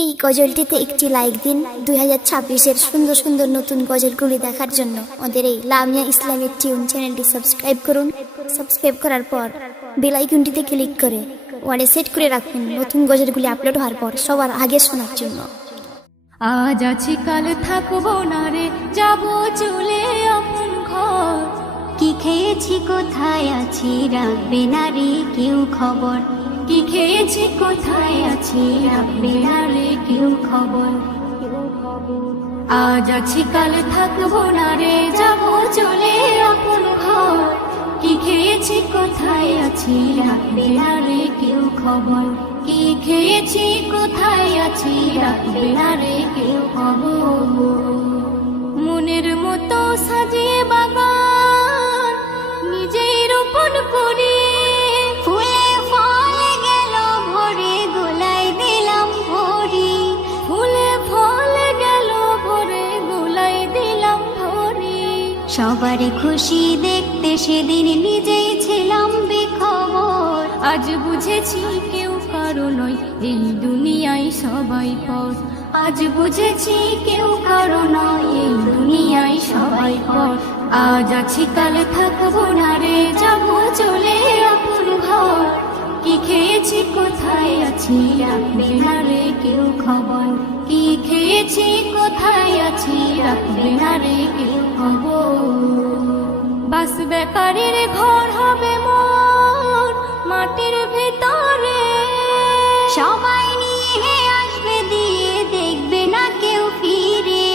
এই গজলটিতে একটি লাইক দিন। 2026-এর সুন্দর সুন্দর নতুন গজলগুলি দেখার জন্য আমাদের এই লামিয়া ইসলামিক টিউন চ্যানেলটি সাবস্ক্রাইব করুন। সাবস্ক্রাইব করার পর বেল আইকনটিতে ক্লিক করে ওয়ালে সেট করে রাখুন নতুন গজলগুলি আপলোড হওয়ার পর সবার আগে শোনার জন্য। আজ আছি কাল থাকবো না রে, যাবো চলে আপন ঘর। কি খেয়েছি কোথায় আছি, রাখবে না রে কেউ খবর। কি খেয়েছি কোথায় আছি, রাখবে না রে কেউ খবর। আজ আছি কাল থাকবো না রে, যাবো চলে আপন ঘর। কি খেয়েছি কোথায় আছি, রাখবে না রে কেউ খবর। কি খেয়েছি কোথায় আছি, রাখবে না রে কেউ খবর। মনের মতো সাজিয়ে বাগান নিজেই রোপণ করি, ফুলে ফলে গেল ভরে গোলায় দিলাম ভরি। ফুলে ফলে গেল ভরে গোলায় দিলাম ভরি। সবারই খুশি দেখতে সেদিন নিজেই ছিলাম বেখবর। আজ বুঝেছি কেউ কারো নয় এই দুনিয়ায় সবাই পর। আজ বুঝেছি কেউ কারো নয় এই দুনিয়ায় সবাই পর। আজ আছি কাল থাকবো না রে, যাবো চলে আপন ঘর। কি খেয়েছি কোথায় আছি, রাখবে না রে কেউ খবর। কি খেয়েছি কোথায় আছি, রাখবে না রে কেউ খবর। বাস বেকারের ঘর হবে মোর মাটির ভেতরে। সবাই নিয়ে আসবে দিয়ে দেখবে না কেউ ফিরে।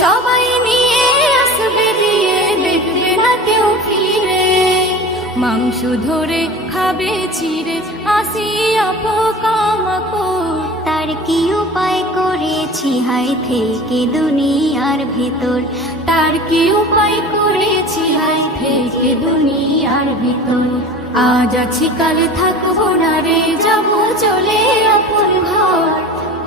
সবাই নিয়ে আসবে দিয়ে দেখবে না কেউ ফিরে। মাংস ধরে খাবে চিড়ে আসিয়া পোকামাকড়। তার কি উপায় করেছি হাই থেকে দুনিয়ার ভেতর। তার কি উপায় করেছি হাই থেকে দুনিয়ার ভিতর। আজ আছি কাল থাকবো না রে, যাবো চলে আপন ঘর।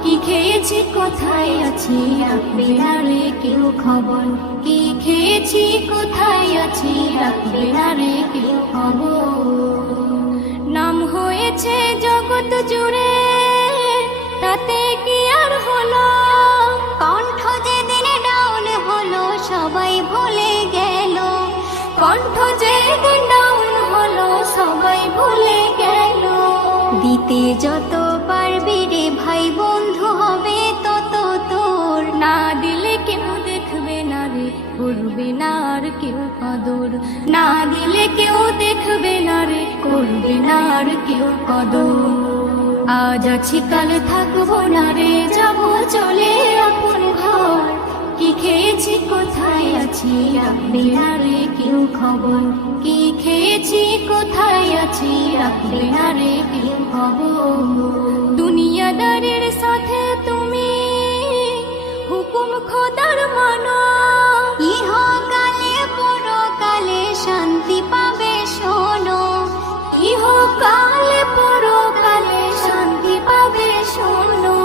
কি খেয়েছি কোথায় আছি, রাখবে না রে কেউ খবর। কি খেয়েছি কোথায় আছি, রাখবে না রে কেউ খবর। নাম হয়েছে জগৎ জুড়ে, তাতে কি আর হলো। কণ্ঠ যেদিন ডাউন হলো সবাই ভুলে গেল। কণ্ঠ যেদিন ডাউন হলো সবাই ভুলে গেল। দিতে যত পারবি রে ভাই, বন্ধু হবে তত তোর। না দিলে কেউ দেখবে না রে, করবে না আর কেউ কদর। না দিলে কেউ দেখবে না রে, করবে না আর কেউ কদর। আজ আছি কাল থাকবো না রে, যাবো চলে আপন ঘর। কি খেয়েছি কোথায় আছি, রাখবে না রে কেউ খবর। কি খেয়েছি কোথায় আছি, রাখবে না রে কেউ খবর। দুনিয়াদারের সাথে তুমি হুকুম খোদার মানো। ইহকালে পরকালে শান্তি পাবে শোনো। ইহকালে পরকালে শান্তি পাবে শোনো।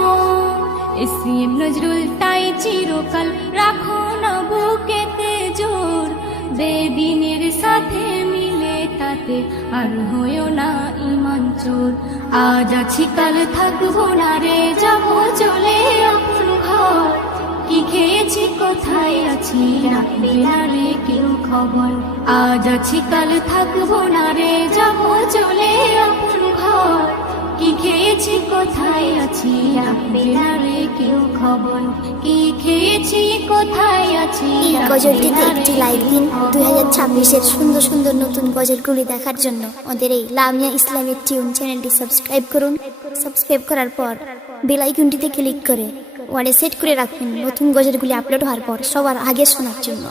এসএম নজরুল তাই চিরকাল রাখো না বুকেতে জোর। বেদিনের সাথে মিলে তাতে আর হয়েও না ইমান চোর। আজ আছি কাল থাকবো না রে, যাবো চলে আপন ঘর। কি খেয়েছি কোথায় আছি, রাখবে না রে কেউ খবর। আজ আছি কাল থাকবো না রে, যাবো চলে আপন ঘর। কি খেয়েছি কোথায় আছি, রাখবে না রে কেউ খবর। কি খেয়েছি কোথায় আছি, এই গজলটিতে একটি লাইক দিন। 2026-এর সুন্দর সুন্দর নতুন গজলগুলি দেখার জন্য আমাদের এই লামিয়া ইসলামিক টিউন চ্যানেলটি সাবস্ক্রাইব করুন। সাবস্ক্রাইব করার পর বেল আইকনটিতে ক্লিক করে ওয়ালে সেট করে রাখুন নতুন গজলগুলি আপলোড হওয়ার পর সবার আগে শোনার জন্য।